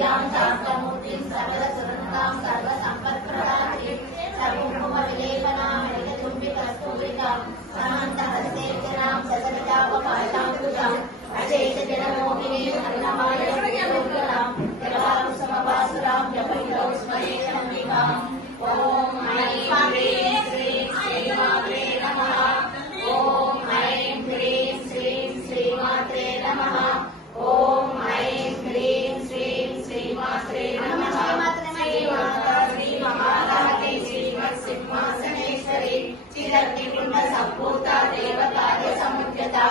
विद्यां शास्त्रमूर्तिं सर्वसुरन्तां सर्वसम्पत्प्रदात्रीं सर्वभूमविलेपनां मणिचुम्बिकस्तूलिकां समन्तहस्तेर्जनां ससवितापपाशाङ्कुशां अशेषजनमोहिनीं अन्नमायं जलवाकुसमवासुरां जपहितौ स्मरेदम्बिकाम्। ॐ ऐं ह्रीं श्रीं श्रीमात्रे नमः। ॐ ऐं ह्रीं श्रीं श्रीमात्रे नमः। ॐ ऐं ह्रीं श्रीं श्रीमात्रे नमः। श्रीमाता श्रीमहाराजी श्रीमत्सिंहासनेश्वरी चिरग्निकुण्डसम्भूता देवकार्यसमुद्यता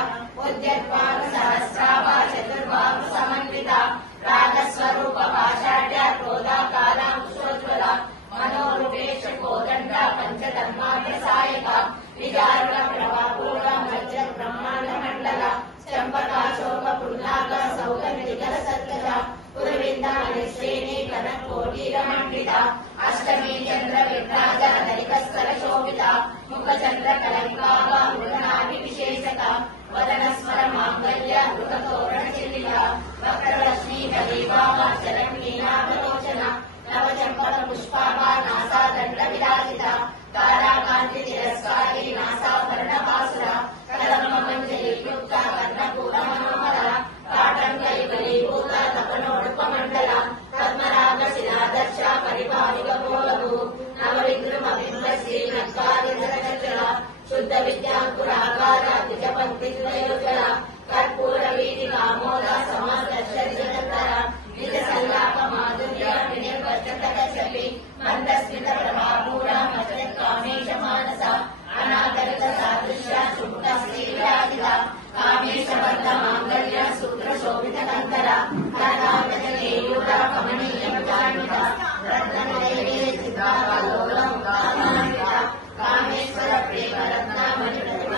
उद्यत्पादसहस्राभा चतुर्बाहुसमन्विता रागस्वरूपपाषाढ्या क्रोधाकाला कुशोज्ज्वला मनोरूपेश कोदण्डा पञ्चधर्माग्रसायका विदारुणप्रभापूर्वा वज्रब्रह्माण्डमण्डला चम्पकाशोकपुल्लाका सौगन्धिकरसत्कजा पुरविन्दामणिश्रेणी कनकोटीरमण्डिता अष्टमी चन्द्रविभ्राजा दलिकस्तरशोभिता मुखचन्द्रकलङ्कावा मृगनाभिविशेषका वदनस्मरमाङ्गल्य मृगतोरणचिल्लिका वक्रलक्ष्मी कलीवामा शरण्यीना